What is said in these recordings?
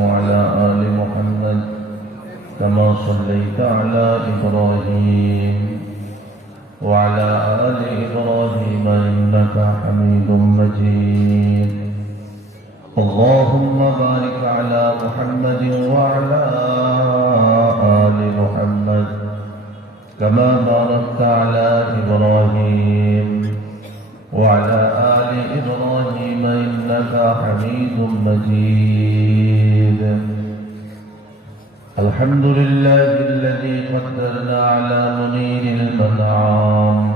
وعلى آل محمد كما صليت على إبراهيم وعلى آل إبراهيم إنك حميد مجيد اللهم بارك على محمد وعلى آل محمد كما باركت على إبراهيم وعلى آل إبراهيم إنك حميد مجيد الحمد لله الذي قدرنا على منير المنعام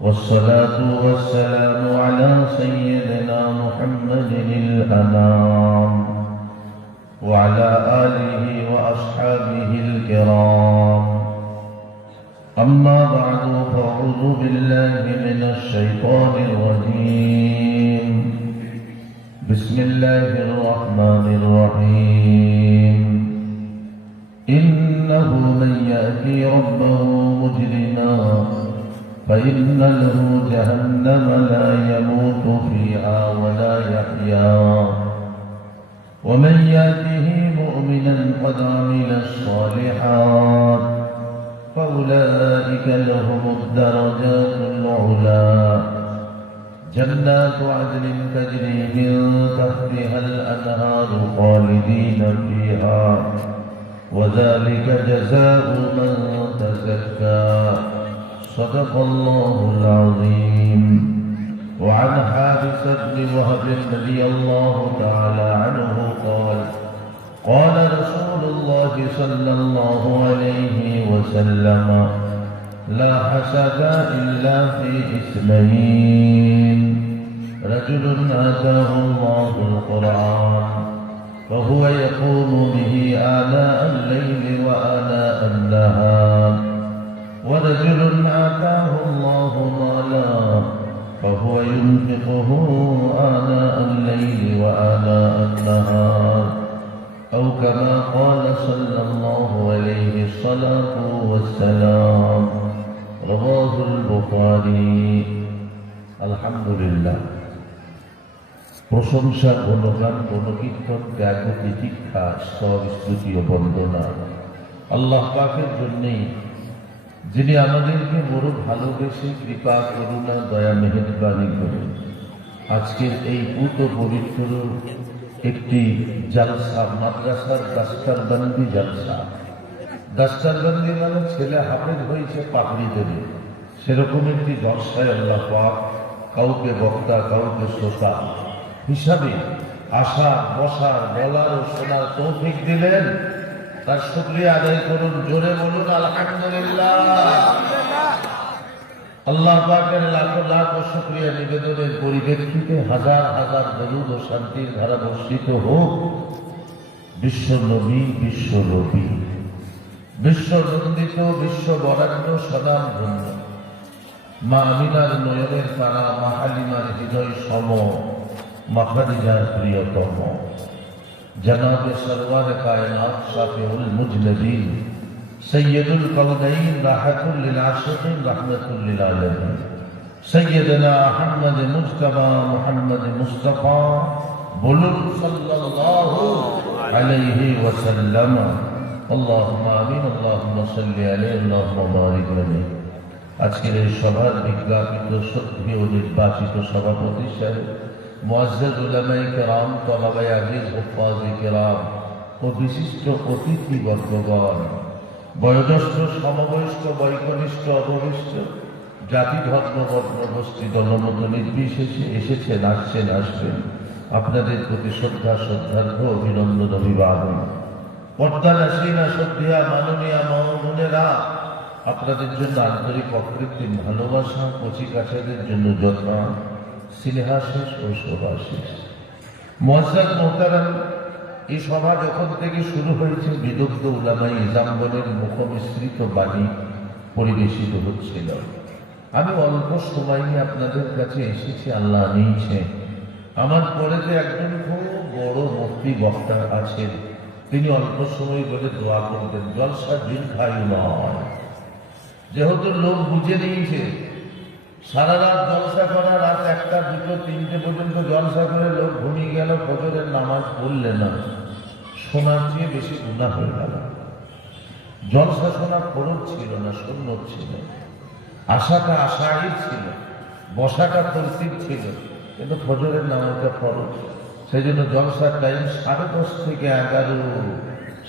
والصلاة والسلام على سيدنا محمد الأنام وعلى آله وأصحابه الكرام أما بعد فأعوذ بالله من الشيطان الرجيم بسم الله الرحمن الرحيم إنه من يأتي ربه مجرما فإن له جهنم لا يموت فيها ولا يحيا ومن يأته مؤمنا قد عمل الصالحات فأولئك لهم الدرجات العلى جنات عدن تجري من تحتها الأنهار خالدين فيها وذلك جزاء من تزكى صدق الله العظيم وعن حارثة بن وهب رضي الله تعالى عنه قال قال رسول الله صلى الله عليه وسلم لا حسد إلا في اثنين رجل آتاه الله القرآن فهو يقوم به آناء الليل وآناء النهار ورجل آتاه الله مالا فهو ينفقه آناء الليل وآناء النهار أو كما قال صلى الله عليه الصلاة والسلام رواه البخاري الحمد لله প্রশংসা গুণগান গুণকীর্তন ত্যাগ তিতিক্ষা স্তব স্তুতি ও বন্দনা আল্লাহ পাকের জন্যেই যিনি আমাদেরকে বড় ভালোবেসে কৃপা করুণা দয়া মেহেরবানি করে আজকের এই পুত পবিত্র একটি জালসা মাদ্রাসার দাস্তারবন্দি জালসা দাস্তারবন্দি মানে ছেলে হাফেজ হয়েছে পাগড়ি দেবে সেরকম একটি জলসায় আল্লাহ পাক কাউকে বক্তা কাউকে শ্রোতা হিসাবে আসার বসার বলার ও শোনার তৌফিক দিলেন তার শুকরিয়া আদায় করুন জোরে বলুন আলহামদুলিল্লাহ আল্লাহ পাকের লাখো লাখো শুকরিয়া নিবেদনের পরিপ্রেক্ষিতে হাজার হাজার দরুদ ও শান্তির ধারা বর্ষিত হোক বিশ্ব নবী বিশ্ব রবি বিশ্ব নন্দিত বিশ্ব বরাদ্দ সদাম ধন্য মা আমিনার নয়নের তারা মা হালিমার হৃদয় সম মা খাদিজার প্রিয়তম جناب سرور کائنات شافع المجنبین سید القونین راحت للعاشقین رحمت للعالمین سیدنا محمد مجتبی محمد مصطفی بلند صلی اللہ علیہ وسلم اللہم آمین اللہم صلی علیہ اللہم بارک علیہ আজকের এই সভার বিজ্ঞাপিত সত্যি ও নির্বাচিত সভাপতি সাহেব মুআজ্জাজ উলামায়ে কেরাম তলাবায়ে আজিজ হুফাজে কেরাম ও বিশিষ্ট অতিথি বর্গগণ বয়োজ্যেষ্ঠ সমবয়স্ক বৈকনিষ্ঠ অবশিষ্ট জাতি ধর্ম বর্ণ গোষ্ঠী দলমত নির্বিশেষে এসেছেন আসছেন আসবেন আপনাদের প্রতি শ্রদ্ধা শ্রদ্ধার্ঘ্য অভিনন্দন অভিবাদন পর্দানাসীনা শ্রদ্ধা মাননীয় মা ও বোনেরা আপনাদের জন্য আন্তরিক অকৃত্রিম ভালোবাসা কচিকাচাদের জন্য যথা স্নেহাশিস ও শোভাশিস মুআজ্জাজ মুহতারাম এই সভা যখন থেকে শুরু হয়েছে বিদগ্ধ উলামায়ে ইজামগণের মুখমিশ্রিত বাণী পরিবেশিত হচ্ছিল আমি অল্প সময়ে আপনাদের কাছে এসেছি আল্লাহ নিয়েছে আমার পরে যে একজন খুব বড় মুফতি বক্তা আছেন তিনি অল্প সময় বলে দোয়া করতেন জলসা দীর্ঘায়ু নয় যেহেতু লোক বুঝে নিয়েছে সারা রাত জলসা করা রাত 1টা 2টো 3টে পর্যন্ত জলসা করে লোক ঘুমিয়ে গেল ফজরের নামাজ পড়লে না সোনার চেয়ে বেশি গুনাহ হয়ে গেল। জলসা শোনা ফরজ ছিল না, সুন্নত ছিল। আশাটা আশাই ছিল, বসাটা তরতিব ছিল, কিন্তু ফজরের নামাজটা ফরজ। সেই জন্য জলসার টাইম 10:30 থেকে 11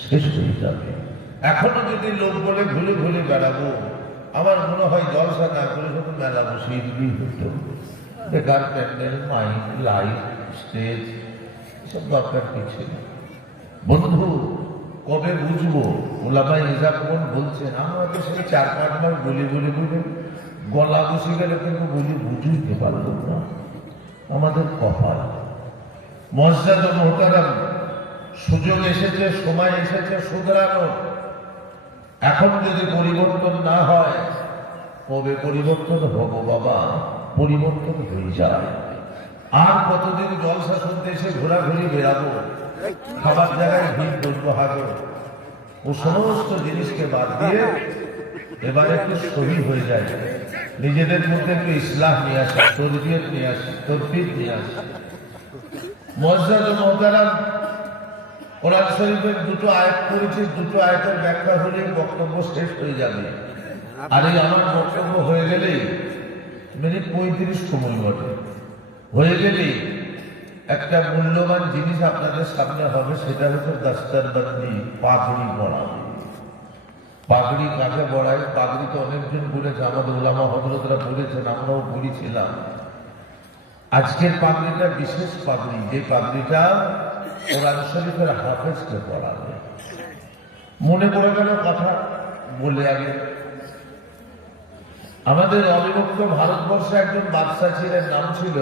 শেষ হয়ে যাবে। এখনো যদি লোক বলে ঘুরে ঘুরে বেড়াবো, আমার মনে হয় জলসা না করে শুধু মেলা বসিয়ে দিলেই হতো। বেকার প্যান্ডেল, মাইক, লাইট, স্টেজ এসব দরকার কিছু না। বন্ধু, কবে বুঝবো? ওলামায়ে ইজাকগণ বলছেন, আমরা তো সেই 4-5 মাস বলি গলা বসে গেলে কিন্তু বুঝতে পারলাম না। আমাদের কপাল। মসজিদ ও মোহতারাম, সুযোগ এসেছে, সময় এসেছে শুধরানোর। এখন যদি পরিবর্তন না হয়, কবে পরিবর্তন হব বাবা? পরিবর্তন হয়ে যায়। আর কতদিন জলসা শুনতে এসে ঘোরাঘুরি বেড়াবো, খাবার জায়গায় ভিড় ধরবো হাগো? ও সমস্ত জিনিসকে বাদ দিয়ে এবার একটু সহি হয়ে যায়, নিজেদের মধ্যে একটু ইসলাম নিয়ে আসে, তরবিয়ত নিয়ে আসে, তরফিক নিয়ে আসে। মুআজ্জাজ ও মুহতারাম, কোরআন শরীফের 2টো আয়াত করেছি, 2টো আয়াতের ব্যাখ্যা হলে বক্তব্য শেষ হয়ে যাবে। আর এই আমার বক্তব্য হয়ে গেলেই মিনিট 35 সময় বটে হয়ে গেলেই একটা মূল্যবান জিনিস আপনাদের সামনে হবে, সেটা হচ্ছে দাস্তারবন্দি, পাগড়ি পরা। পাগড়ি কাকে বড়ায়? পাগড়ি তো অনেকজন বলেছে, আমাদের ওলামা হযরতরা বলেছেন, আমরাও বলেছিলাম। আজকের পাগড়িটা বিশেষ পাগড়ি, যে পাগড়িটা কোরআন শরীফের হাফেজকে পড়াবে। মনে পড়ে গেল কথা বলে আগে, আমাদের অবিভক্ত ভারতবর্ষে একজন বাদশা ছিলেন, নাম ছিল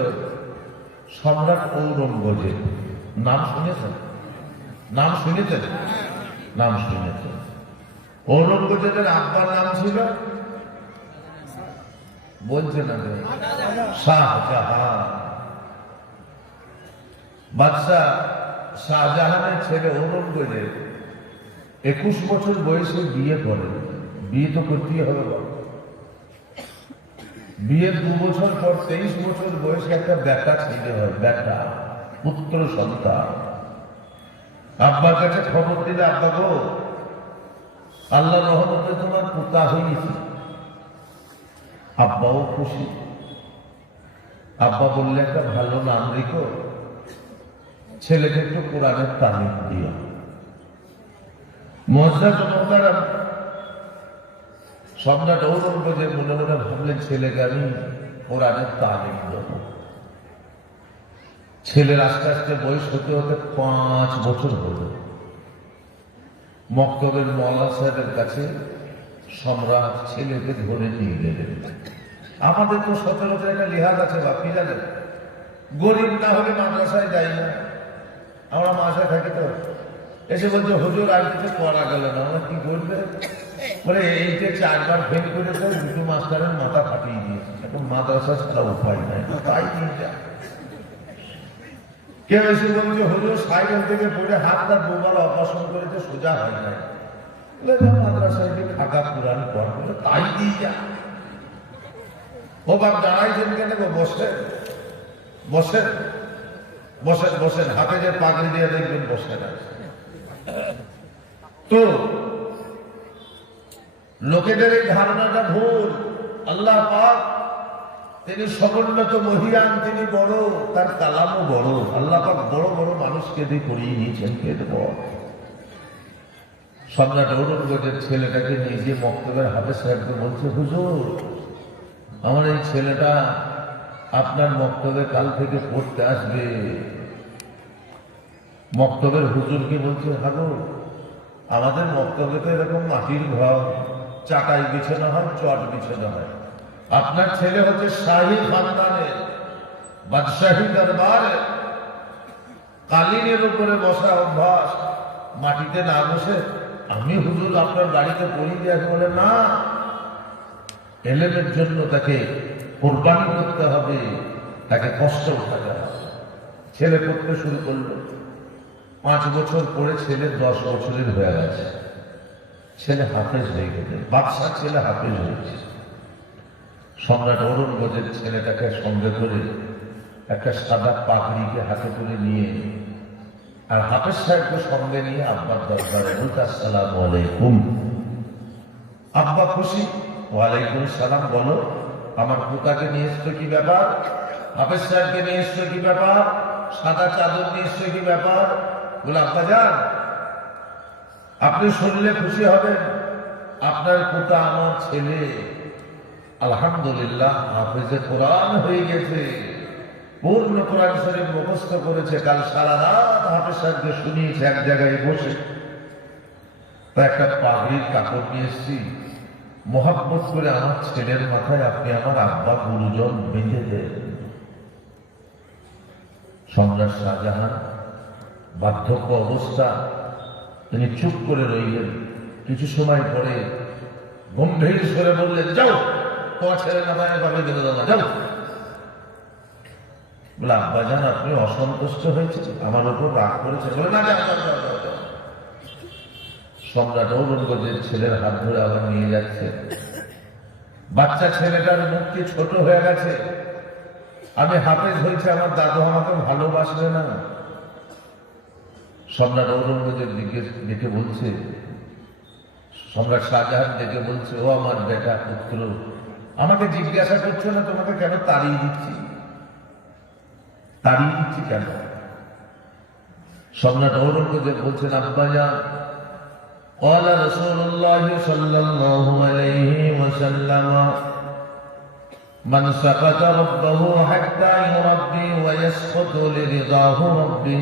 সম্রাট ঔরঙ্গজেব। নাম শুনেছেন? নাম শুনেছেন? নাম শুনেছেন। ঔরঙ্গজেবের আব্বার নাম ছিল, বলছে না, শাহজাহান। বাদশাহ শাহজাহানের ছেলে ঔরঙ্গজেব 21 বছর বয়সে বিয়ে করেন। বিয়ে তো করতেই হবে বাবা। বিয়ের 2 বছর পর 23 বছর বয়সে একটা বেটা ছেলে হয়, বেটা, পুত্র সন্তান। আব্বার কাছে খবর দিলে, আব্বা গো, আল্লাহ রহমতে তোমার পুতা হয়েছে। আব্বাও খুশি। আব্বা বললে, একটা ভালো নাম রেখো, ছেলেকে একটু কোরআনের তালিম দিও। মুআজ্জাজ ও মুহতারাম, সম্রাট ঔরঙ্গজেব মনে মনে ভাবলেন, ছেলেকে আমি কোরআনের তালিম দেব। ছেলের আস্তে আস্তে বয়স হতে হতে 5 বছর হল। মক্তবের মওলানা সাহেবের কাছে সম্রাট ছেলেকে ধরে নিয়ে গেলেন। আমাদের তো সচরাচর একটা লিহাজ আছে, বাপি জানেন, গরিব না হলে মাদ্রাসায় যাই না। আমরা মাদ্রাসায় থাকি তো, এসে বলছে, হুজুর আর কিছু করা গেল না। আমরা কি করবে? বলে, এইটা 4 বার ফেল করে তো 2 মাস্টারের মাথা ফাটিয়ে দিয়েছে, এখন মাদ্রাসা ছাড়া উপায় নাই, তাই নিয়ে যা। কেউ এসে বলছে, হুজুর সাইকেল থেকে পড়ে হাতটা 2 বার অপারেশন করেছে, সোজা হয় নাই। মাদ্রাসায় খাতা পুরান পর, তাই দিয়ে যা। ও বাপ দাঁড়াইছেন কেন? বসে বসেন বসেন বসেন, হাতে যে পাগড়ি দিয়ে দেখবেন বসে না। তো লোকেদের এই ধারণাটা ভুল। আল্লাহ পাক তিনি সমুন্নত মহিয়ান, তিনি বড়, তার কালামও বড়। আল্লাহ পাক বড় বড় মানুষকে দিয়ে করিয়ে নিয়েছেন। সম্রাট ঔরঙ্গজেব ছেলেটাকে নিয়ে গিয়ে মক্তবের হাফেজ সাহেবকে বলছে, হুজুর, আমার এই ছেলেটা আপনার মক্তবে কাল থেকে পড়তে আসবে। মক্তবের হুজুরকে বলছে, হাগো, আমাদের মক্তবে তো এরকম মাটির ঘর, চাটাই বিছানো হয়, চট বিছানো হয়। আপনার ছেলে হচ্ছে শাহী খানদানের, বাদশাহী দরবারে, কালিনের উপরে বসা অভ্যাস, মাটিতে না বসে আমি হুজুর আপনার বাড়িতে পড়িয়ে দিয়ে আসবো। বলে, না, এলেমের জন্য তাকে কোরবানি করতে হবে, তাকে কষ্ট উঠাতে হবে। ছেলে পড়তে শুরু করলো। 5 বছর পরে ছেলে 10 বছরের হয়ে গেছে। ছেলে হাফেজ হয়ে গেছে, বাদশার ছেলে হাফেজ হয়েছে। সম্রাট ঔরঙ্গজেব ছেলেটাকে সঙ্গে করে একটা সাদা পাগড়িকে হাতে করে নিয়ে আর হাফেজ সাহেবকে সঙ্গে নিয়ে আব্বার দরবারে বলতে আসসালামু আলাইকুম। আব্বা খুশি, ওয়ালাইকুম সালাম, বলো আমার পোতাকে নিয়ে এসছো কি ব্যাপার, হাফেজ সাহেবকে নিয়ে এসছো কি ব্যাপার, সাদা চাদর নিয়ে এসছো কি ব্যাপার। বলে আব্বা যান, আপনি শুনলে খুশি হবেন, আপনার পোতা আমার ছেলে আলহামদুলিল্লাহ হাফেজে কোরআন হয়ে গেছে, পূর্ণ কোরআন শরীফ মুখস্থ করেছে। কাল সারা রাত হাফেজ সাহেবকে শুনিয়েছে এক জায়গায় বসে। তা একটা পাগড়ির কাপড় নিয়ে এসছি, মোহাব্বত করে আমার ছেলের মাথায় আপনি আমার আব্বা গুরুজন বেঁধে দেন। সম্রাট শাহজাহান বার্ধক্য অবস্থা, তিনি চুপ করে রইলেন। কিছু সময় পরে গম্ভীর স্বরে বললেন, যাও তোমার ছেলে মাথায় এভাবে বেঁধে দাও না, যাও। বলে আব্বা জান আপনি অসন্তুষ্ট হয়েছে, আমার উপর রাগ করেছে। বলে না, যাও যাও যাও যাও যাও। সম্রাট ঔরঙ্গজেব ছেলের হাত ধরে আবার নিয়ে যাচ্ছে। বাচ্চা ছেলেটার মুক্তি ছোট হয়ে গেছে, আমি হাফেজ হয়েছে, আমার দাদু আমাকে ভালোবাসবে না। সম্রাট ঔরঙ্গজেব দেখে বলছে, সম্রাট শাহজাহান দেখে বলছে, ও আমার বেটা পুত্র, আমাকে জিজ্ঞাসা করছো না তোমাকে কেন তাড়িয়ে দিচ্ছি, তাড়িয়ে দিচ্ছি কেন? সম্রাট ঔরঙ্গজেব বলছেন, আব্বা জান قال رسول الله صلى الله عليه وسلم من سقط ربه حتى يربي ويسقط لرضاه ربه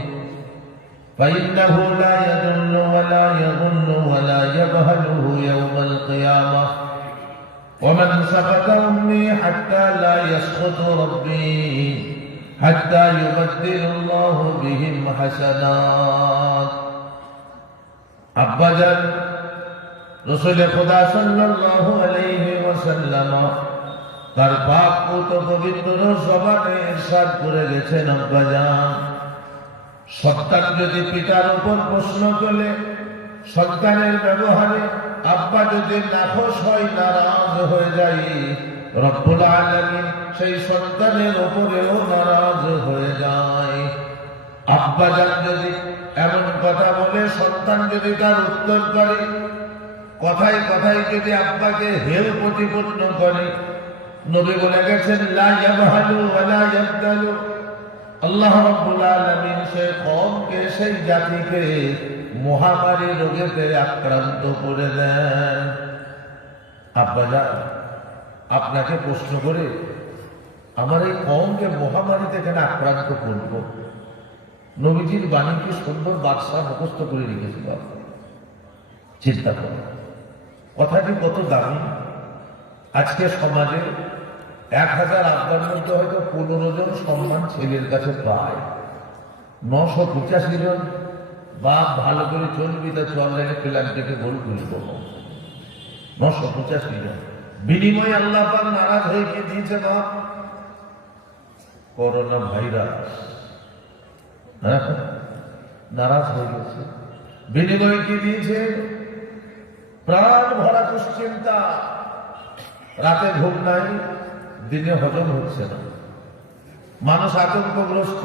فإنه لا يذل ولا يظن ولا يبهله يوم القيامة ومن سقط أمي حتى لا يسقط ربي حتى يبدل الله بهم حسنات। আব্বাজান রাসূল খুদা সাল্লাল্লাহু আলাইহি ওয়াসাল্লাম তার পাক পুত্র পবিত্র জবানে ইরশাদ করে গেছেন, আব্বাজান সন্তান যদি পিতার উপর প্রশ্ন তোলে, সন্তানের ব্যবহারে আব্বা যদি নাখোশ হয়, নারাজ হয়ে যায়, রব্বুল আলামিন সেই সন্তানের উপরেও নারাজ হয়ে যায়। আব্বাজান যদি এমন কথা বলে, সন্তান যদি তার উত্তর করে, কথায় কথায় যদি আব্বাকে হেয় প্রতিপন্ন করে, নবী বলে গেছেন লা ইয়াবহালু ওয়া লা ইয়াবদালু, আল্লাহ রাব্বুল আলামিন সেই কওমকে, সেই জাতিকে মহামারী রোগেতে আক্রান্ত করে দেন। আব্বাজান আপনাকে প্রশ্ন করে আমার এই কওমকে মহামারীতে কেন আক্রান্ত করব? নবীজির বাণী কি সুন্দর বাদশাহ মুখস্থ করে রেখেছিল। চিন্তা করো কথাটি কত দামি। আজকে সমাজে 1000 আব্বার মধ্যে হয়তো 15 জন সম্মান ছেলের কাছে পায়, 985 জন বাপ ভালো করে চলবি তা অনলাইনে প্ল্যান থেকে গরু তুলব, 985 জন। বিনিময়ে আল্লাহ পাক নারাজ হয়ে গিয়ে দিয়েছে বাপ করোনা ভাইরাস, নারাজ হয়ে গেছে। বিনিময়ে কি দিয়েছে? প্রাণ ভরা দুশ্চিন্তা, রাতে ঘুম নাই, দিনে হজম হচ্ছে না, মানুষ আতঙ্কগ্রস্ত,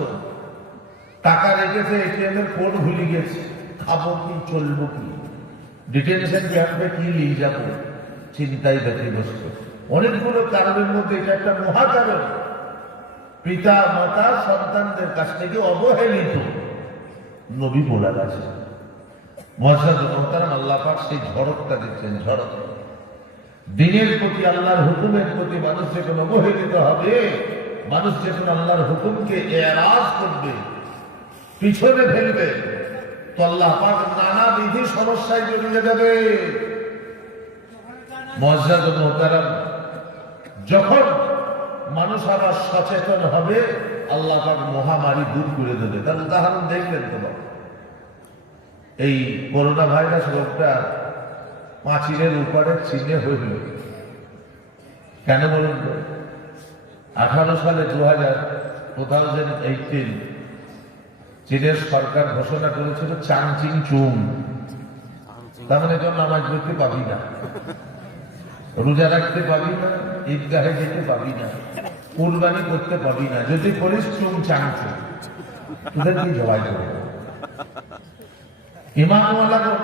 টাকা রেখেছে এটিএম এর কোড ভুলে গেছে, খাবো কি চলবো কি, ডিটেনশন ক্যাম্পে কি নিয়ে যাবো, চিন্তায় ব্যতিগ্রস্ত। অনেকগুলো কারণের মধ্যে এটা একটা মহা কারণ। পিতা মাতা সন্তানদের কাছ থেকে অবহেলিত, নবী বলে গেছে। মুআজ্জাজ মুহতারাম, আল্লাহ পাক সেই ঝড়কটা দিচ্ছেন, ঝড়ক। দিনের প্রতি, আল্লাহর হুকুমের প্রতি মানুষ যখন অবহেলিত হবে, মানুষ যখন আল্লাহর হুকুমকে এরাজ করবে, পিছনে ফেলবে, তো আল্লাহ পাক নানা বিধি সমস্যায় জড়িয়ে যাবে। মুআজ্জাজ মুহতারাম, যখন মানুষ আবার সচেতন হবে, আল্লাহ পাক মহামারী দূর করে দেবে। তার উদাহরণ দেখলেন তো, এই করোনা ভাইরাস রোগটা পাঁচিলের উপরে চীনে হইল কেন বলুন তো? 18 সালে 2018 চীনের সরকার ঘোষণা করেছিল চাংচিং চুং, তার মানে জন্য নামাজ পড়তে পাবি না, রোজা রাখতে পাবি না, ঈদগাহে যেতে পাবি না, কুরবানি করতে পাবি না, যদি করিস চুং চাং চুং, তোদের কি জবাই করবে? ইমানওয়ালাগণ,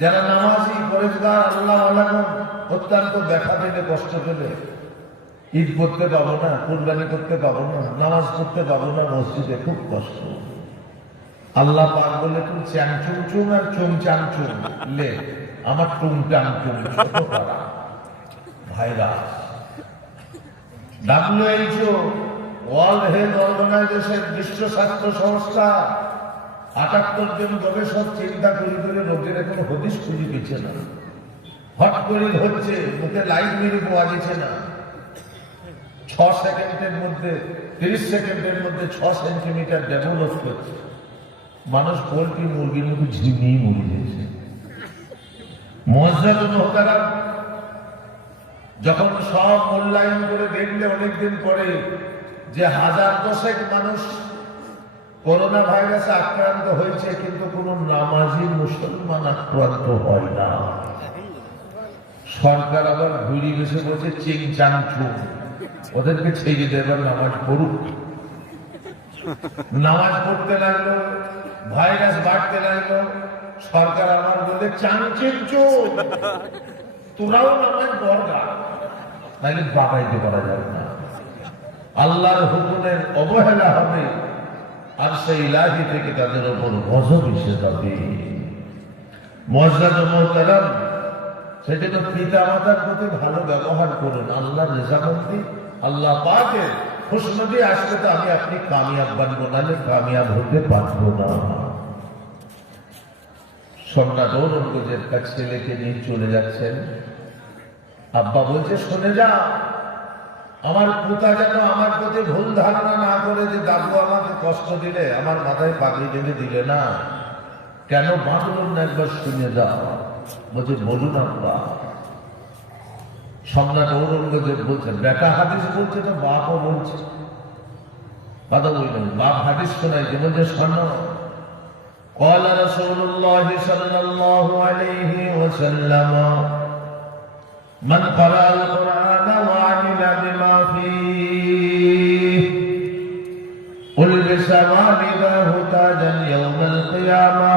যারা নামাজি পরেজগার আল্লাহওয়ালাগণ অত্যন্ত ব্যথা পেলে, কষ্ট পেলে, ঈদ করতে পাবো না, কুরবানি করতে পাবো না, নামাজ পড়তে পাবো না, মসজিদে খুব কষ্ট। আল্লাহ পাক বলে তুমি চ্যাংচুং চুং আর চুং চাংচুং লে, আমার টুং টাংচুং ছোট করা virus. WHO world health organization, বিশ্ব স্বাস্থ্য সংস্থা 78 জন গবেষক চিন্তা করে করে রোগের এখন হদিশ খুঁজে পেছে না। হট করে হচ্ছে, মুখে লাইট মেরে পাওয়া যাচ্ছে না। 6 সেকেন্ডের মধ্যে, 30 সেকেন্ডের মধ্যে 6 সেন্টিমিটার ডেভেলপ করছে। মানুষ পোল্ট্রি মুরগির মতো ঝিমিয়ে মরে গেছে। মুআজ্জাজ মুহতারাম, যখন সব মূল্যায়ন করে দেখলে অনেকদিন পরে যে 1000 মানুষ করোনা ভাইরাসে আক্রান্ত হয়েছে, কিন্তু কোন নামাজি মুসলমান আক্রান্ত হয় না। সরকার আবার ঘুরি বসে বলছে চিং চাং চুং, ওদেরকে ছেড়ে দেবার নামাজ পড়ুক। নামাজ পড়তে লাগলো, ভাইরাস বাড়তে লাগলো। সরকার আমার বলে চাং চিং চুং, তোরাও নামাজ পড়া, তাহলে বাবাইতে করা যাবে না। আল্লাহর হুকুমের অবহেলা হবে, আর সেই ইলাহি থেকে তাদের উপর গজব এসে যাবে। মুআজ্জাজ মুহতারাম, সেজন্য পিতা মাতার প্রতি ভালো ব্যবহার করুন। আল্লাহর রেজামন্দি, আল্লাহ পাকের খুশনদি আসলে তো আমি আপনি কামিয়াব বানবো, নাহলে কামিয়াব হতে পারবো না। সোমনাথ ঔরঙ্গজেব তার ছেলেকে নিয়ে চলে যাচ্ছেন। আব্বা বলছে শুনে যা, আমার পিতা যেন আমার প্রতি ভুল ধারণা না করে যে দাদু আমাকে কষ্ট দিলে, আমার মাথায় পাগড়ি বেঁধে দিলে না, কেন বাঁধলেন না, একবার শুনে যাও। বলছে বলুন আব্বা। সম্রাট ঔরঙ্গজেব বলছে, বেটা হাদিস বলছে তো বাপও বলছে, কথা বললেন, বাপ হাদিস শোনাইছে। বলছে শোনো, قال رسول الله صلى الله عليه وسلم من قرأ القرآن وعمل بما فيه ألبس والده تاجا يوم القيامة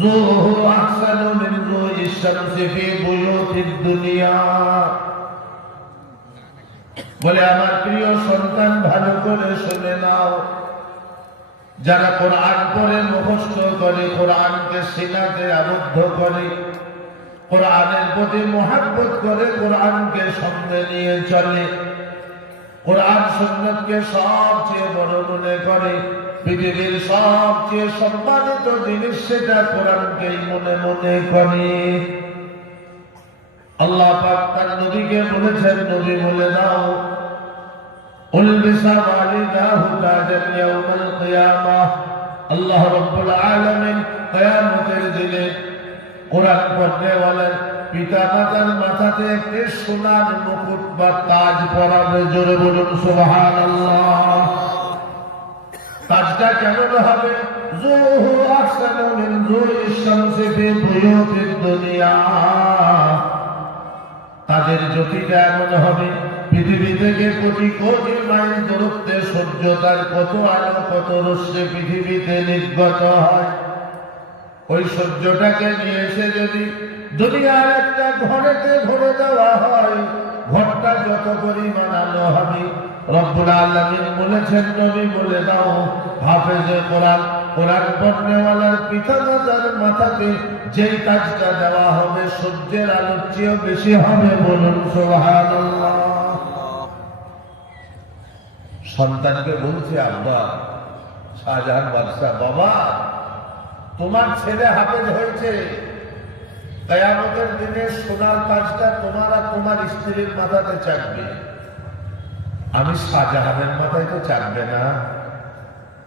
ذوه أحسن من ذوء الشمس في بيوت الدنيا। বলে আমার প্রিয় সন্তান, ভালো করে শুনে নাও, যারা কোরআন পড়ে মুখস্থ করে, কোরআনকে সিনাতে আবদ্ধ করে, কোরআনের প্রতি মুহাব্বত করে, কোরআনকে সঙ্গে নিয়ে চলে, কোরআন সুন্নাতকে সবচেয়ে বড় মনে করে, পৃথিবীর সবচেয়ে সম্মানিত জিনিস সেটা কোরআনকেই মনে মনে করে। আল্লাহ পাক তার নবীকে বলেছেন, নবী বলে দাও, উলবিসা ওয়ালিদাহু তাজান ইয়াউমাল কিয়ামাহ। আল্লাহ রাব্বুল আলামিন কিয়ামতের দিনে কোরআন পড়নেওয়ালা পিতা মাতার মাথাতে একটি সোনার মুকুট বা তাজ পরাবে। জোরে বলুন সুবহানাল্লাহ। তাজটা কেমন হবে? যুহু আহসানু মিন যুইশ শামসি ফি বুয়ুতিদ দুনিয়া। তাদের জ্যোতিটা এমন হবে, পৃথিবী থেকে কোটি কোটি মাইল দূরত্বে সূর্য তার কত আলো, কত রশ্মি পৃথিবীতে নির্গত হয়। ওই সূর্যটাকে নিয়ে এসে যদি দুনিয়ার একটা ঘরেতে ভরে দেওয়া হয়, ঘরটা যত পরিমাণ আলো হবে, রব্বুল আলামিন বলেছেন, নবী বলে দাও, হাফেজে কোরআন, কোরআন পড়নেওয়ালার পিতা মাতার মাথাতে যেই তাজটা দেওয়া হবে, সূর্যের আলোর চেয়েও বেশি হবে। বলুন সুবহানাল্লাহ। সন্তানকে বলছে, আব্বা, শাহজাহান বাদশা, বাবা তোমার ছেলে হাফেজ হয়েছে, কিয়ামতের দিনে সোনার তাজটা তোমার আর তোমার স্ত্রীর মাথাতে চাকবে। আমি শাহজাহানের মাথায় তো চাকবে না,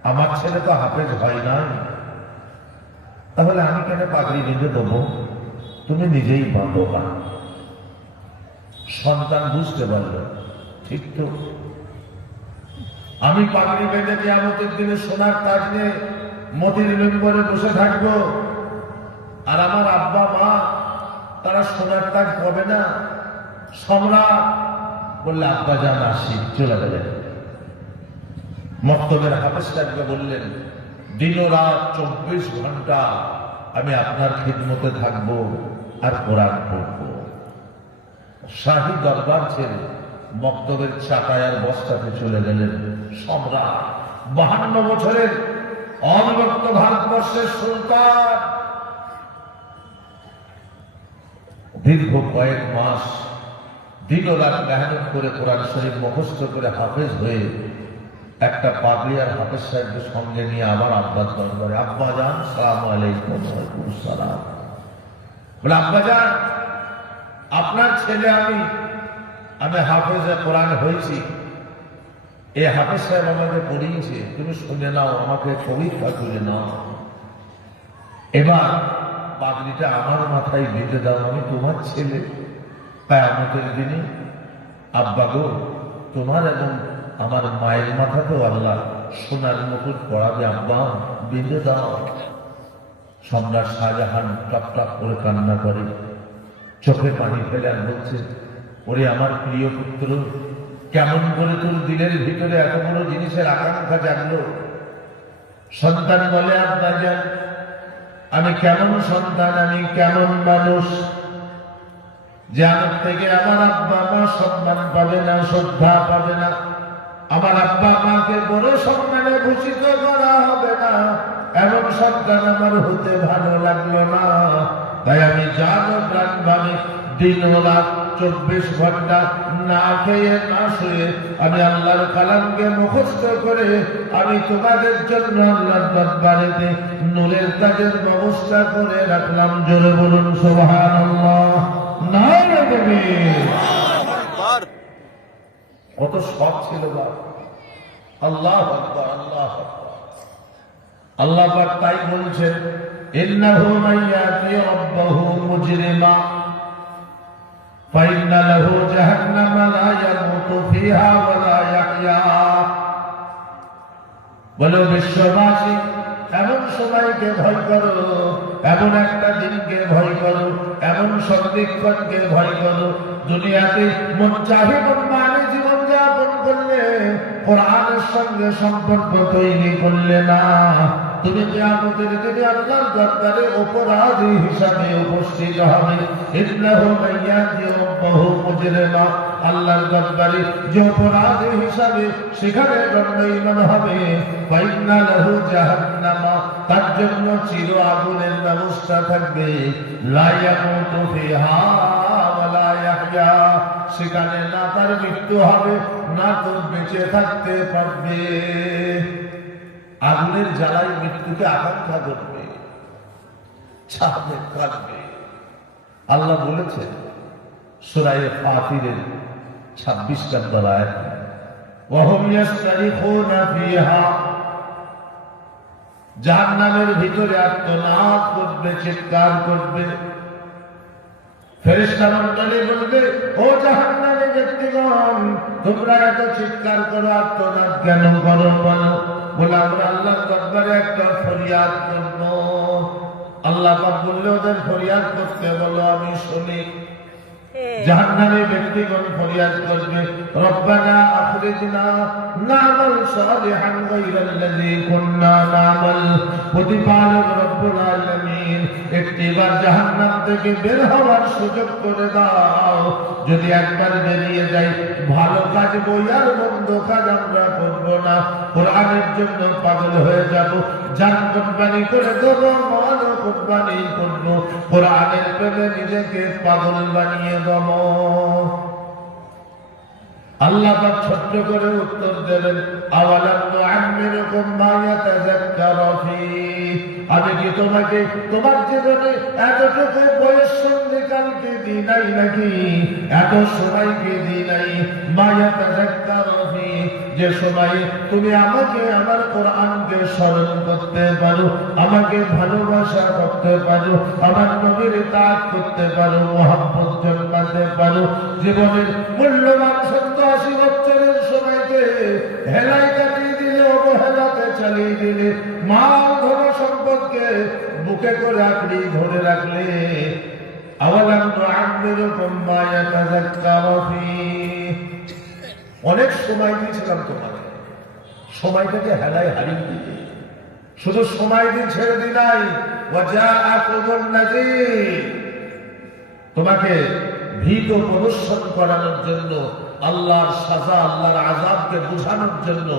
আমার ছেলে তো হাফেজ হয় না, তাহলে আমি কেন পাগড়ি বেঁধে দেবো? তুমি নিজেই বাঁধো না। সন্তান বুঝতে পারল, ঠিক তো, আমি পাগড়ি বেঁধে কিয়ামতের দিনে সোনার তাজ নিয়ে মতির মেম্বরে বসে থাকবো, আর আমার আব্বা মা তারা সোনার তাজ পাবে না। সম্রাট বললে, আব্বা যান আসি, চলে গেলেন। মক্তবের হাফেজ সাহেবকে বললেন, দিন ও রাত 24 ঘন্টা আমি আপনার খিদমতে থাকব আর কোরআন পড়ব। শাহী দরবার ছেড়ে মক্তবের চাকায় আর বস্তাতে চলে গেলেন সম্রাট, 52 বছরের অবিভক্ত ভারতবর্ষের সুলতান। দীর্ঘ কয়েক মাস দিন ও রাত মেহনত করে কোরআন শরীফ মুখস্থ করে হাফেজ হয়ে একটা পাগড়ি আর হাফেজ সাহেবকে সঙ্গে নিয়ে আবার আব্বার দরবারে, আব্বা যান সালাম আলাইকুম। ওয়ালাইকুম সালাম। বলে আব্বা যান, আপনার ছেলে আমি হাফেজে কোরআন হয়েছি, এই হাফেজ সাহেব আমাকে পড়িয়েছে, তুমি শুনে নাও, আমাকে পরীক্ষা করে নাও। এবার পাগড়িটা আমার মাথায় বেঁধে দাও, আমি তোমার ছেলে। কিয়ামতের দিনে আব্বা গো, তোমার এবং আমার মায়ের মাথাতেও আল্লাহ সোনার মুকুট পরাবে, আব্বা বেঁধে দাও। সম্রাট শাহজাহান টপ টপ করে কান্না করে, চোখে পানি ফেলে আর বলছে, ওরে আমার প্রিয় পুত্র, কেমন করে তোর দিলের ভিতরে এত বড় জিনিসের আকাঙ্ক্ষা জাগলো? সন্তান বলে, আব্বা যান, আমি কেমন সন্তান, আমি কেমন মানুষ যে আমার থেকে আমার আব্বা মা সম্মান পাবে না, শ্রদ্ধা পাবে না, আমার আব্বা মাকে বড় সম্মানে ভূষিত করা হবে না, এমন সন্তান আমার হতে ভালো লাগলো না। তাই আমি জানো প্রাণ ভাবে দিন ও রাত 24 ঘন্টা না খেয়ে না শুয়ে আমি আল্লাহর কালামকে মুখস্থ করে আমি তোমাদের জন্য আল্লাহর দরবারেতে নূরের তাজের ব্যবস্থা করে রাখলাম। জোরে বলুন সুবহানাল্লাহ। নারে তাকবীর। কত শখ ছিল বাপ। আল্লাহু আকবার, আল্লাহু আকবার। আল্লাহ পাক তাই বলছেন, ইন্নাহু মাইয়াতি রাব্বাহু মুজরিমা ফাইন্না লাহু জাহান্নামা লা ইয়ামুতু ফিহা ওয়া লা ইয়াহইয়া। বলো বিশ্ববাসী, এমন সময়কে ভয় করো, এমন একটা দিনকে ভয় করো, এমন সন্ধিক্ষণকে ভয় করো, দুনিয়াতে মন চাহে মন মানে জীবনযাপন করলে, কোরআনের সঙ্গে সম্পর্ক তৈরি করলে না, তুমি কিয়ামতের দিনে আল্লাহর দরবারে অপরাধী হিসাবে উপস্থিত হবে। ইন্নাহু মাইয়াতি রাব্বাহু মুজরিমা, আল্লাহর দরবারে যে অপরাধী হিসাবে সেখানে দণ্ডায়মান হবে। ফাইন্না লাহু জাহান্নামা, তার জন্য চির আগুনের ব্যবস্থা থাকবে। লা ইয়ামুতু ফিহা ওয়া লা ইয়াহইয়া, সেখানে না তার মৃত্যু হবে না তো বেঁচে থাকতে পারবে। আগুনের জ্বালায় মৃত্যুকে আকাঙ্ক্ষা করবে, ছাড়বে, কাঁদবে। আল্লাহ বলেছেন সূরা ফাতিরের 26 নম্বর আয়াত, ওয়াহুম ইয়াস্তারিখুনা ফিহা, জাহান্নামের ভিতরে আর্তনাদ করবে, চিৎকার করবে। ফেরেশতা মণ্ডলী বলবে, ও জাহান্নামী ব্যক্তিগণ, তোমরা এত চিৎকার করো, আর্তনাদ কেন করো? বলে আমরা আল্লাহর দরবারে একটা ফরিয়াদ করব। আল্লাহ পাক বললে, ওদের ফরিয়াদ করতে বলো, আমি শুনি। জাহান্নামী ব্যক্তিগণ ফরিয়াদ করবে, রব্বানা আখরিজনা না'মাল সালিহান গায়রাল্লাযী কুননা না'মাল। প্রতিপালক রব্বুল আলামিন, একটিবার জাহান্নাম থেকে বের হওয়ার সুযোগ করে দাও। যদি একবার বেরিয়ে যাই, ভালো কাজ বই আর মন্দ কাজ আমরা করব না, কোরআনের জন্য পাগল হয়ে যাব, জান কুরবানি করে দেব, মাল কুরবানি করব, কোরআনের প্রেমে নিজেকে পাগল বানিয়ে দেব। আল্লাহ পাক ছোট্ট করে উত্তর দেবেন, আওয়ালাম নুআম্মিরুকুম মা ইয়াতাযাক্কারু ফীহি, আমি কি তোমাকে তোমার জীবনে এতটুকু বয়স সন্ধিকালকে দিই নাই নাকি, এত সময়কে দিই নাই? মা ইয়াতাযাক্কারু ফীহি, যে সময়ে তুমি আমাকে, আমার কোরআনকে স্মরণ করতে পারো, আমাকে ভালোবাসা করতে পারো, আমার নবীর ইতাআত করতে পারো, মহব্বত জন্মাতে পারো। জীবনের মূল্যবান 87 বছরের সময়কে হেলায় কাটিয়ে দিলে, অবহেলাতে চালিয়ে দিলে, মাল ধন সম্পদকে বুকে করে আঁকড়ি ধরে রাখলে। আওয়ালাম নুআম্মিরুকুম মা ইয়াতাযাক্কারু ফীহি, অনেক সময় দিয়েছিলাম তোমাকে, সময়টাকে হেলায় হারিয়ে দিতে, শুধু সময় দিন ছেড়ে দিন নাই, ওয়াজাআকুমুন নাযীর, তোমাকে ভীত প্রদর্শন করানোর জন্য, আল্লাহর সাজা আল্লাহর আযাবকে বোঝানোর জন্য,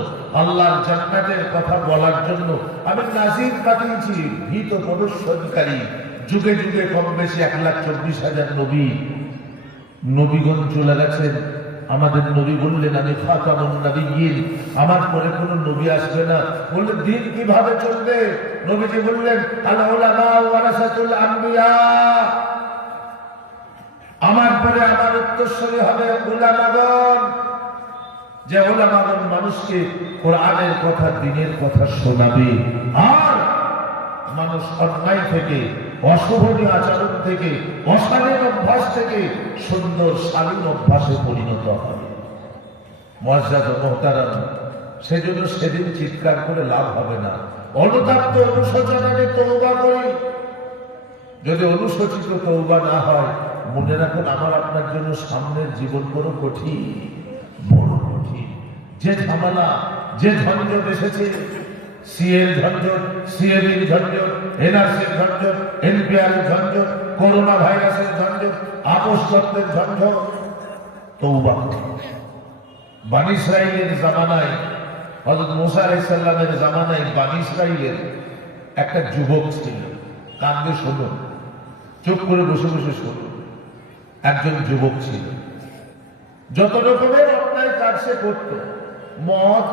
আল্লাহর জান্নাতের কথা বলার জন্য আমি নাযীর পাঠিয়েছি, ভীত প্রদর্শনকারী। যুগে যুগে কম বেশি 1,24,000 নবীগণ চলে গেছেন। আমাদের নবী বললেন আমি খাতামুন নবিয়্যিন, আমার পরে কোন নবী আসবে না। বললেন দিন কিভাবে চলবে? নবীজি বললেন আল উলামা ওয়ারাসাতুল আম্বিয়া, আমার পরে আমার উত্তরসূরি হবে উলামাগণ। যে উলামাগণ মানুষকে কোরআনের কথা দ্বীনের কথা শোনাবে, আর মানুষ অন্যায় থেকে, অশোভনীয় আচরণ থেকে, অশালীন অভ্যাস থেকে সুন্দর শালীন অভ্যাসে পরিণত হবে। মুআজ্জাজ ও মুহতারাম, সেজন্য সেদিন চিৎকার করে লাভ হবে না। অনুতাপ্ত অনুশোচনায় তওবা করি। যদি অনুশোচিত তওবা না হয়, মনে রাখুন আমার আপনার জন্য সামনের জীবন বড় কঠিন, বড় কঠিন। যে ঝামেলা, যে ঝঞ্ঝট এসেছে, সিএর ঝঞ্ঝট, সিএবির ঝঞ্ঝট, এনআরসির ঝঞ্ঝট, এনপিআর এর ঝঞ্ঝট, করোনা ভাইরাসের ঝঞ্ঝট, আপোষ তত্ত্বের ঝঞ্ঝট, তওবা। বনী ইসরাইলের জামানায়, হযরত মুসা আলাইহিস সালামের জামানায় বনী ইসরাইলের একটা যুবক ছিল। কান্দে শোনো, চুপ করে বসে বসে শোনো। একজন যুবক ছিল, যত রকমের অন্যায় কাজ সে করত, মদ,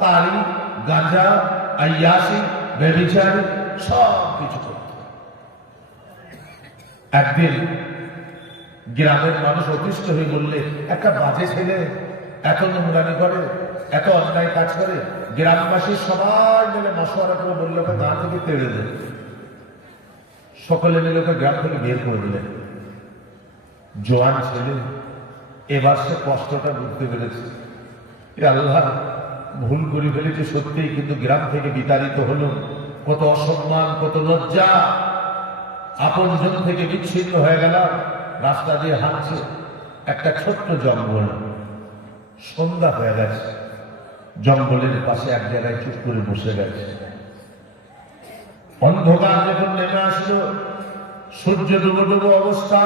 তারি, গাঁজা, আইয়াসি, ব্যভিচার, সব কিছু করত। একদিন গ্রামের মানুষ অতিষ্ঠ হয়ে বললে, একটা বাজে ছেলে এত নোংরামি করে, এত অন্যায় কাজ করে। গ্রামবাসী সবাই মিলে মশওয়ারা করে বললে ওকে গা থেকে তেড়ে দেয়। সকলে মিলে ওকে গ্রাম থেকে বের করে দিলেন। জোয়ান ছেলে, এবার সে কষ্টটা বুঝতে পেরেছে, আল্লাহ ভুল করে ফেলেছে সত্যিই, কিন্তু গ্রাম থেকে বিতাড়িত হলো। কত অসম্মান, কত লজ্জা, আপনজন থেকে বিচ্ছিন্ন হয়ে গেল। রাস্তা দিয়ে হাঁটছে, একটা ছোট্ট জঙ্গল, সন্ধ্যা হয়ে গেছে। জঙ্গলের পাশে এক জায়গায় চুপ করে বসে গেছে। অন্ধকার যখন নেমে আসলো, সূর্য ডুবো ডুবো অবস্থা,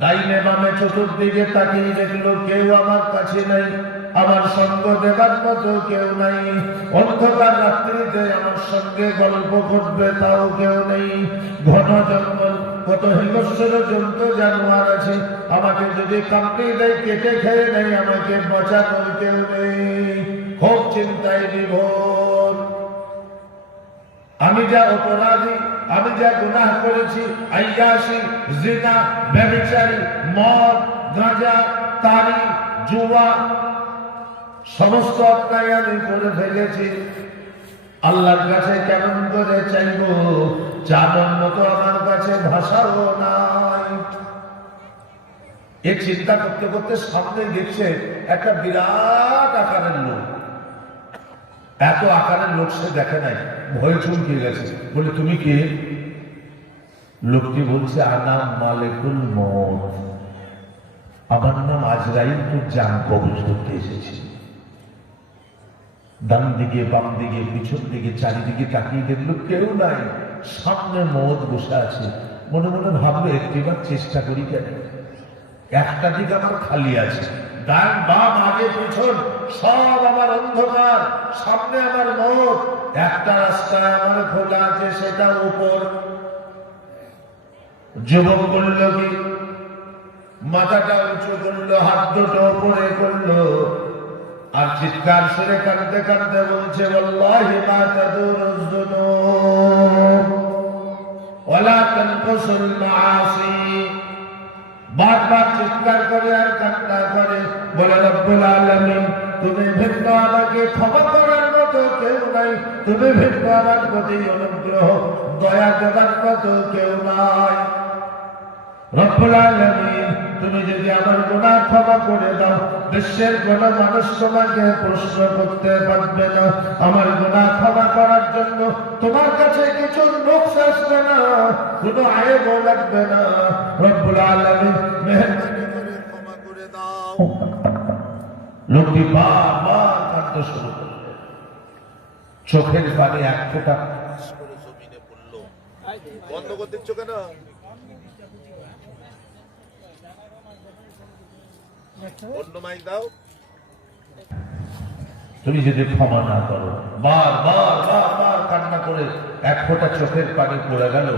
ডাইনে বামে চতুর্দিকে তাকিয়ে দেখলো কেউ আমার কাছে নাই, আমার সঙ্গ দেবার মতো কেউ নাই। অন্ধকার রাত্রিতে আমার সঙ্গে গল্প করবে তাও কেউ নেই। ঘন জঙ্গল, কত হিংস্র জন্তু জানোয়ার আছে, আমাকে যদি কামড়ে দেয়, কেটে খেয়ে নেই, আমাকে বাঁচানোর কেউ নেই। খুব চিন্তায় বিভোর। আমি যা অপরাধী, আমি যা গুনাহ করেছি, আইয়াসি, জিনা, ব্যভিচারী, মদ, গাঁজা, তারি, জুয়া, সমস্ত অন্যায় আমি করে ফেলেছি। আল্লাহর কাছে কেমন করে চাইব? চাবার মতো আমার কাছে ভাষাও নাই। এই চিন্তা করতে করতে সামনে দেখছে একটা বিরাট আকারের লোক। এত আকারের লোক সে দেখে নাই, ভয় চমকে গেছে। বলে তুমি কে? লোকটি বলছে আনা মালিকুল মউত, আমার নাম আজরাইল, তো জান কবজ করতে এসেছি। ডান দিকে, বাম দিকে, পিছন দিকে, চারিদিকে তাকিয়ে দেখলো কেউ নাই, সামনে মউত বসে আছে। মনে মনে ভাবলো একটিবার চেষ্টা করি কেন, একটা দিক আমার খালি আছে, ডান বাম আগে পিছন সব আমার অন্ধকার, সামনে আমার মউত, একটা রাস্তায় আমার খোলা আছে, সেটা উপর। যুবক করল কি, মাথাটা উঁচু করলো, হাত দুটো উপরে করলো, আর চিৎকার সুরে কাঁদতে কাঁদতে বলছে ওয়াল্লাহি মা তাদুরুজ যুনুব ওয়ালা তানকুসুল মাআসি। বারবার চিৎকার করে আর কান্না করে বলে রব্বুল আলামিন, তুমি ভিন্ন আমাকে ক্ষমা করার মতো কেউ নাই, তুমি ভিন্ন আমার প্রতি অনুগ্রহ দয়া দেবার মতো কেউ নাই। রব্বুল আলামিন, তুমি যদি আমার গুনাহ ক্ষমা করে দাও, বিশ্বের কোন মানুষ তোমাকে প্রশ্ন করতে পারবে না। আমার গুনাহ ক্ষমা করার জন্য তোমার কাছে কিছু নোকস আসবে না, কোনো আয়াবও লাগবে না। রব্বুল আলামিন মেহেরবানি করে ক্ষমা করে দাও। লোকটি বারবার কাঁদতে শুরু করল। চোখের পানি এক ফোঁটা করে জমিনে পড়লো। বন্ধ করে দিচ্ছ কেন? অন্য মাইক দাও। তুমি যদি ক্ষমা না করো, বার কান্না করে এক ফোঁটা চোখের পানি পড়ে গেল,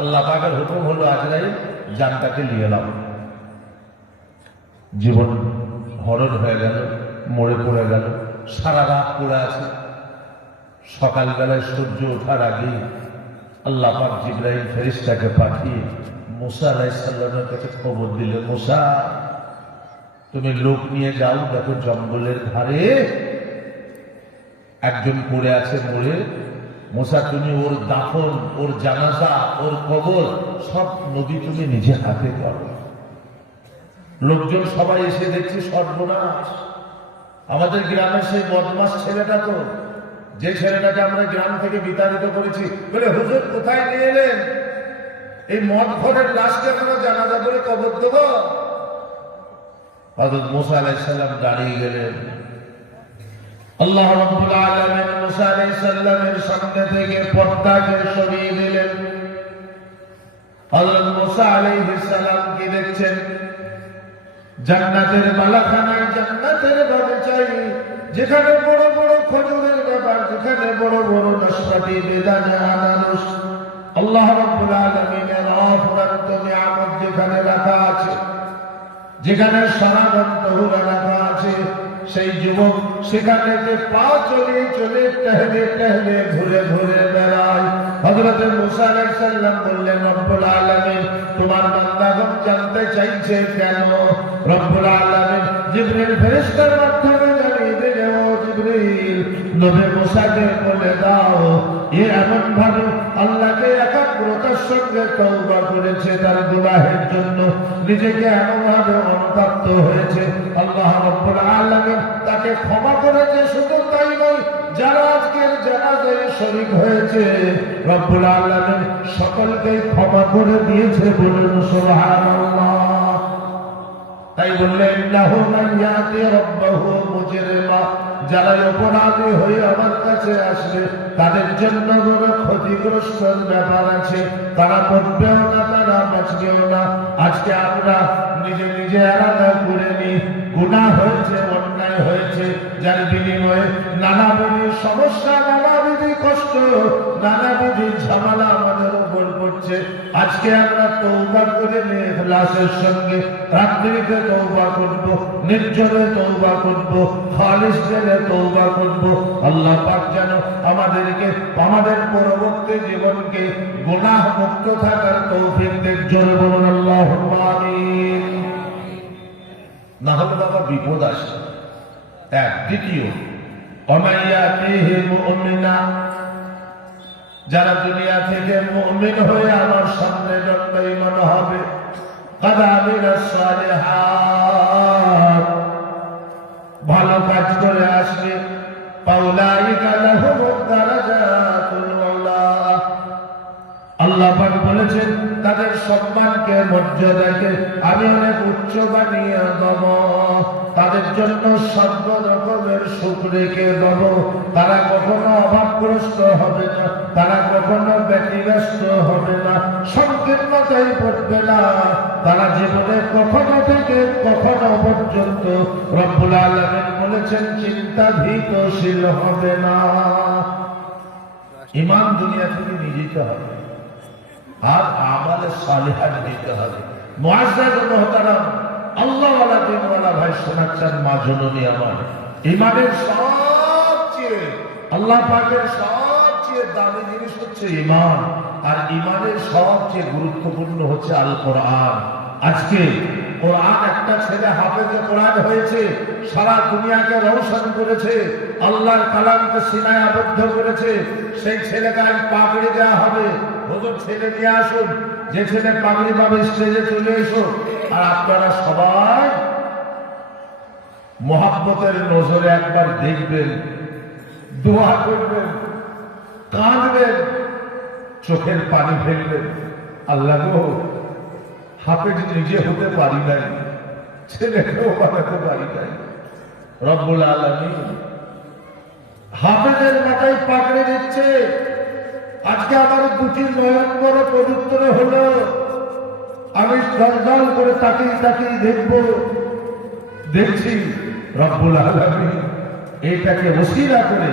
আল্লাহ পাকের হুকুম হলো আজরাইল জানটাকে নিয়ে নাও। জীবন হরণ হয়ে গেল, মরে পড়ে গেল, সারা রাত পড়ে আছে। সকালবেলায় সূর্য ওঠার আগে আল্লাহ পাক জিবরাইল ফেরেশতাকে পাঠিয়ে মুসা আলাইহিস সালামের কাছে খবর দিলেন, মুসা তুমি লোক নিয়ে যাও, দেখো জঙ্গলের ধারে একজন পড়ে আছে মরে। মুসা তুমি ওর দাফন, ওর জানাজা, ওর কবর সব নবী তুমি নিজে হাতে করো। লোকজন সবাই এসে দেখছে সর্বনাশ, আমাদের গ্রামের সেই বদমাস ছেলেটা তো, যে ছেলেটাকে আমরা গ্রাম থেকে বিতাড়িত করেছি, বলে হুজুর কোথায় নিয়ে এলেন? এই মদ ঘরের লাশকে আমরা জানাজা করে কবর দেব? হযরত মুসা আলাইহিস সালাম দাঁড়িয়ে গেলেন। আল্লাহ রাব্বুল আলামিন মুসা আলাইহিস সালামের সামনে থেকে পর্দাকে সরিয়ে দিলেন। হযরত মুসা আলাইহিস সালাম কি দেখছেন? জান্নাতের বালাখানায়, জান্নাতের বাগিচায়, যেখানে বড় বড় খজুরের ব্যাপার, যেখানে বড় বড় নাশপাতি, বেদানা, আনারস, আল্লাহ রাব্বুল আলামিনের অফুরন্ত নিয়ামত যেখানে রাখা আছে, যেখানে সারাবন্ত হুরা রাখা আছে, সেই যুবক সেখানে যে পা চলে চলে টহলে টহলে ঘুরে ঘুরে বেড়ায়। হযরত মুসা আলাইহিস সালাম বললেন, রব্বুল আলামিন তোমার বান্দাগণ জানতে চাইছে কেন? রব্বুল আলামিন জিবরিল ফেরেশতার মাধ্যমে জানিয়ে দিলেন, ও জিবরিল নবী মুসাকে বলে দাও, এ এমন ভাবে আল্লাহকে একাগ্রতার সঙ্গে তওবা করেছে, তার গুনাহের জন্য নিজেকে এমন ভাবে অনুতপ্ত হয়েছে, আল্লাহ রাব্বুল আলামিন তাকে ক্ষমা করেছে। শুধু তাই নয়, যারা আজকের জানাজায় শরীক হয়েছে, রব্বুল আলামিন সকলকে ক্ষমা করে দিয়েছে। বলুন সুবহানাল্লাহ। তাই বললেন, ইন্নাহু মান ইয়াতি রাব্বাহু মুজরিমা, যারা অপরাধী হয়ে আমার কাছে আসবে তাদের জন্য বড় ক্ষতিগ্রস্ত ব্যাপার আছে, তারা পড়বেও না, তারা বাঁচবেও না। আজকে আমরা নিজে নিজে আলাদা করে নিই, গুনাহ হয়েছে, অন্যায় হয়েছে, যার বিনিময়ে নানাবিধ সমস্যা, নানাবিধ কষ্ট, নানাবিধ ঝামেলা আমাদের উপর পড়ছে। আজকে আমরা তওবা করে নিয়ে ইখলাসের সঙ্গে রাত্রিতে তওবা করব, নির্জনে তওবা করব, খালিস দিলে তওবা করব। আল্লাহ পাক যেন আমাদেরকে, আমাদের পরবর্তী জীবনকে গুনাহ মুক্ত থাকার তৌফিক দেন। জোরে বলুন আল্লাহুম্মা আমিন। না হলে বাবা বিপদ আসে। এক, দ্বিতীয়, অমাইয়াতিহি মুমিনা, যারা দুনিয়া থেকে মুমিন হয়ে আমার সামনে দণ্ডায়মান হবে, কাদ আমিলাস সালিহাত, ভালো কাজ করে আসবে, ফাউলাইকা লাহুমুদ দারাজাতুল উলা, আল্লাহ পাক বলেছেন তাদের সম্মানকে, মর্যাদাকে আমি অনেক উচ্চ বানিয়ে দেব, তাদের জন্য সর্ব রকমের সুখ রেখে দেব। তারা কখনো অভাবগ্রস্ত হবে না, তারা কখনো ব্যতিব্যস্ত হবে না, সংকীর্ণতায় পড়বে না, তারা জীবনে কখনো থেকে কখনো পর্যন্ত রব্বুল আলামিন বলেছেন চিন্তা ভীতশীল হবে না। ঈমান দুনিয়া থেকে নিয়ে যেতে হবে আর আমালে সালিহা নিতে হবে। মুআজ্জাজ মুহতারাম, আল্লাহওয়ালা দিনওয়ালা ভাই শোনাচ্ছেন, মা জননী আমার, ঈমানের সবচেয়ে, আল্লাহ পাকের সবচেয়ে দামি জিনিস হচ্ছে ঈমান, আর ঈমানের সবচেয়ে গুরুত্বপূর্ণ হচ্ছে আল কোরআন। আজকে কোরআন, একটা ছেলে হাফেজে কোরআন হয়েছে, সারা দুনিয়াকে রওশন করেছে, আল্লাহর কালামকে সিনায় আবদ্ধ করেছে, সেই ছেলেকে আজ পাগড়ি দেওয়া হবে। হুজুর ছেলে নিয়ে আসুন, যে ছেলে পাগড়ি পাবে স্টেজে চলে এসো। আর আপনারা সবাই মোহাব্বতের নজরে একবার দেখবেন, দোয়া করবেন, কাঁদবেন, চোখের পানি ফেলবেন। আল্লাহ গো, হাফেজ নিজে হতে পারি নাই, ছেলেকেও বানাতে পারি নাই, রব্বুল আলামিন হাফেজের মাথায় পাকড়ে দিচ্ছে। আজকে আমার দুটি নয়ন বড় পবিত্র হলো, আমি দল করে তাকিয়ে তাকিয়ে দেখছি রব্বুল আলামিন এইটাকে ওসিলা করে,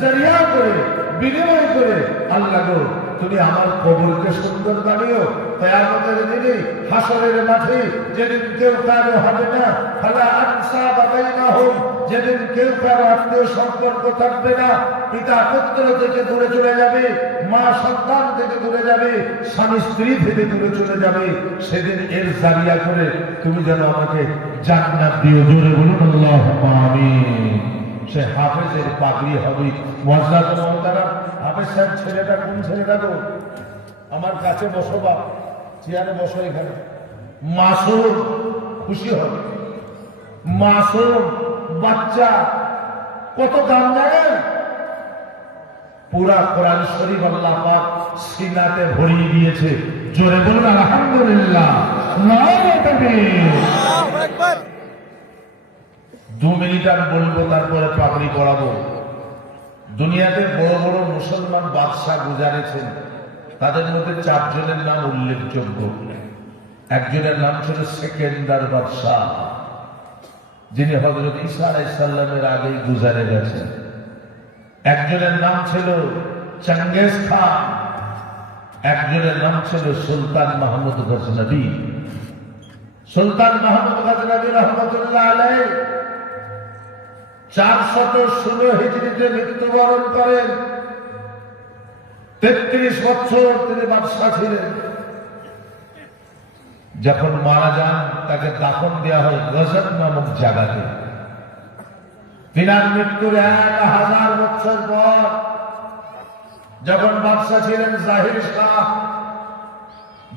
জরিয়া করে, বিনিময় করে, আল্লাহ গো তুমি আমার কবরকে সুন্দর বানিও। কিয়ামতের দিনে হাসরের মাঠে যেদিন কেউ কারো হবে না, ফালা আনসাবা বাইনাহুম, যেদিন কেউ কারো আত্মীয় সম্পর্ক থাকবে না, পিতা পুত্র থেকে দূরে চলে যাবে, মা সন্তান থেকে দূরে যাবে, স্বামী স্ত্রী থেকে দূরে চলে যাবে, সেদিন এর জারিয়া করে তুমি যেন আমাকে জান্নাত দিও। জোরে বলুন আল্লাহুম্মা আমিন। সে হাফেজের পাগড়ি হবে। মুআজ্জাজ মুহতারাম, হাফেজ সাহেব ছেলেটা কোন ছেলেটা গো? আমার কাছে বসো, বাপ চেয়ারে বসো এখানে। মাসুম, খুশি হবে। মাসুম বাচ্চা কত দাম জানেন? পুরা কোরআন শরীফ আল্লাহ পাক সিনাতে ভরিয়ে দিয়েছে। জোরে বলুন আলহামদুলিল্লাহ। নারে তাকবীর। আল্লাহু আকবার। 2 মিনিট আর বলবো, তারপরে পাগড়ি পরাবো। দুনিয়াতে বড় বড় মুসলমান বাদশাহ গুজারেছেন, তাদের মধ্যে 4 জনের নাম উল্লেখযোগ্য। একজনের নাম ছিল সেকেন্দার বাদশাহ, যিনি হযরত ঈসা আলাইহিস সালামের আগেই গুজারে গেছেন। একজনের নাম ছিল চেঙ্গিস খান, একজনের নাম ছিল সুলতান মাহমুদ গজনবী। সুলতান মাহমুদ গজনবী রহমতুল্লাহ আলাইহি 416 হিজরিতে মৃত্যুবরণ করেন। 33 বছর তিনি বাদশাহ ছিলেন। যখন মারা যান তাকে দাফন দেওয়া হয় গজব নামক জায়গাতে। তিনার মৃত্যুর 1000 বছর পর যখন বাদশাহ ছিলেন জাহির শাহ,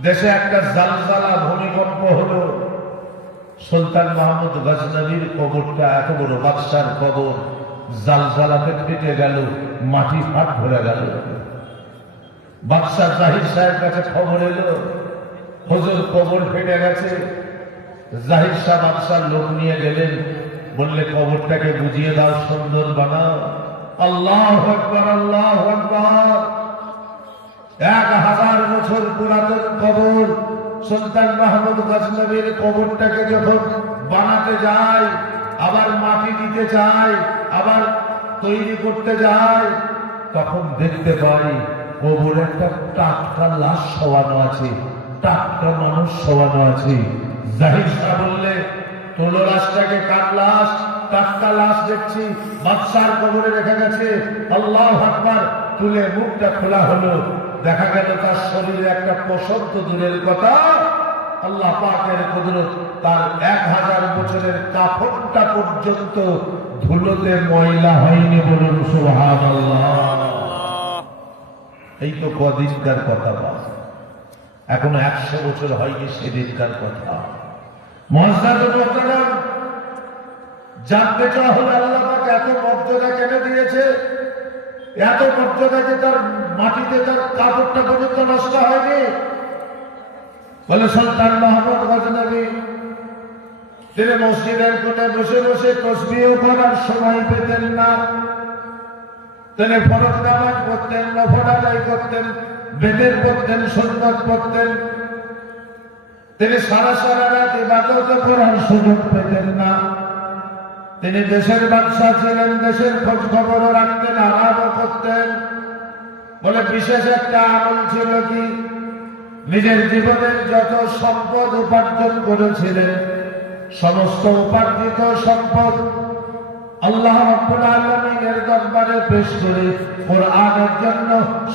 দেশে একটা জালজালা ভূমিকম্প হলো। সুলতান মাহমুদ গজনবীর কবরটা, এত বড় বাদশার কবর, জালজালাতে ফেটে গেল, মাটি ফাট ভরে গেল। বাদশাহ জাহির শাহের কাছে খবর এলো, হুজুর কবর ফেটে গেছে। জাহির শাহ বাদশার লোক নিয়ে গেলেন, বললে কবরটাকে বুঝিয়ে দাও, সুন্দর বানাও। আল্লাহু আকবার, আল্লাহু আকবার। 1000 বছর পুরাতন কবর। সুলতান মাহমুদ গজনবীর কবরটাকে যখন বানাতে যায়, আবার মাটি দিতে চায়, আবার তৈরি করতে যায়, তখন দেখতে পাই কবরে একটা টাটকা লাশ শোয়ানো আছে, টাটকা মানুষ শোয়ানো আছে। জাহির শাহ বললে, তোলো লাশটাকে। কার লাশ? টাটকা লাশ দেখছি, বাদশার কবরে রেখে গেছে। আল্লাহু আকবার। তুলে মুখটা খোলা হলো, দেখা গেল তার শরীরে একটা পশম তো দূরের কথা, আল্লাহ পাকের কুদরত, তার 1000 বছরের কাফনটা পর্যন্ত ধুলোতে ময়লা হয়নি। বলুন সুবহানাল্লাহ। এই তো কদিনকার কথা, বাস এখনো 100 বছর হয়নি সেদিনকার কথা। মুআজ্জাজ মুহতারাম, জানতে চাওয়া হলো আল্লাহ পাক এত মর্যাদা কেন দিয়েছে? এত মর্যাদা যে তার মাটিতে তার কাপড়টা পর্যন্ত নষ্ট হয়নি। বলে সুলতান মাহমুদ গজনবী তিনি মসজিদের কোণে বসে বসে তাসবিহ করার সময় পেতেন না। তিনি ফরজ নামাজ পড়তেন, নফল আদায় করতেন, বেদের পড়তেন, সুন্নাত পড়তেন। তিনি সারা রাত ইবাদত করার সুযোগ পেতেন না। তিনি দেশের বাদশাহ ছিলেন, দেশের খোঁজ খবরও রাখতেন, আরামও করতেন। বলে বিশেষ একটা আমল ছিল কি, নিজের জীবনের যত সম্পদ উপার্জন করেছিলেন, সমস্ত উপার্জিত সম্পদ আল্লাহ রাব্বুল আলামিনের দরবারে পেশ করে কোরআনের জন্য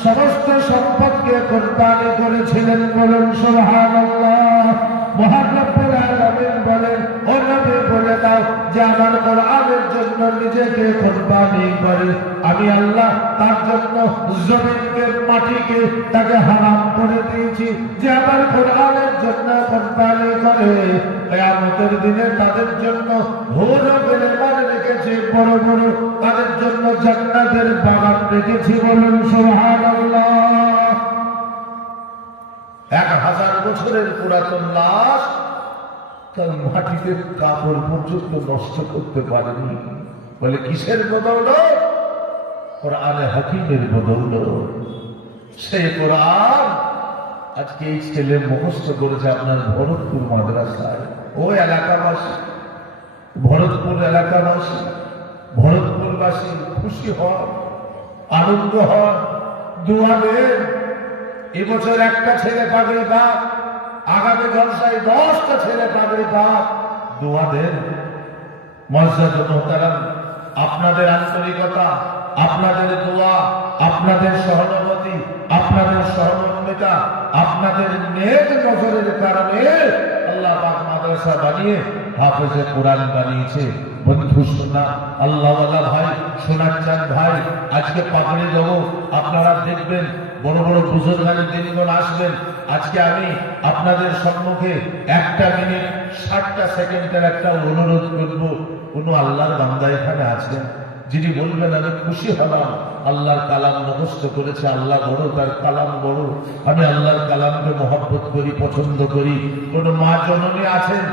সমস্ত সম্পদকে কুরবানি করেছিলেন। বলুন সুবহানাল্লাহ। মহান রব্বুল আলামিন বলেন, ও নবী বলে দাও যে আমার কোরআনের জন্য নিজেকে কুরবানি করে আমি আল্লাহ তার জন্য জমিনকে, মাটিকে তাকে হারাম করে দিয়েছি। যে আমার কোরআনের জন্য কুরবানি করে, কিয়ামতের দিনে তাদের জন্য হুর বিলমান রেখেছি, বড় বড় তাদের জন্য জান্নাতের বাগান রেখেছি। বলুন সুবহানাল্লাহ। 1000 বছরের পুরাতন লাশ তার মাটিতে কাপড় পর্যন্ত নষ্ট করতে পারেনি। বলে কিসের বদৌলত? কোরআনে হাকিমের বদৌলত সেই কোরআন আজকে এই ছেলে মুখস্থ করেছে আপনার ভরতপুর মাদ্রাসায়। ওই এলাকাবাসী, ভরতপুর এলাকাবাসী, ভরতপুরবাসী খুশি হন, আনন্দ হন, দোয়া দেন। এবছর একটা ছেলে পাগড়ি পাক, আগামী জলসায় 10টা ছেলে পাগড়ি পাক, দোয়া দেন। মর্যাদা মোহতারাম, আপনাদের আন্তরিকতা, আপনাদের দোয়া, আপনাদের সহানুভূতি, আপনাদের সহমর্মিতা, আপনাদের নেক নজরের কারণে আল্লাহ পাক মাদ্রাসা বানিয়ে হাফেজে কোরআন বানিয়েছে। বন্ধু শোনা আল্লাহওয়ালা ভাই, সোনার চাঁদ ভাই, আজকে পাগড়ি দেবো, আপনারা দেখবেন বড় বড় বুজুর্গানের দিনগুলো আসবেন। আজকে আমি আপনাদের সম্মুখে 1 মিনিট 60 সেকেন্ডের একটা অনুরোধ করব। কোন আল্লাহর বান্দা এখানে আছেন যিনি বলবেন আমি খুশি হলাম, আল্লাহর কালাম মুখস্থ করেছে, আল্লাহ বড়, তার কালাম বড়, আমি আল্লাহর কালামকে মহব্বত করি, পছন্দ করি। কোন মা জননী আছেন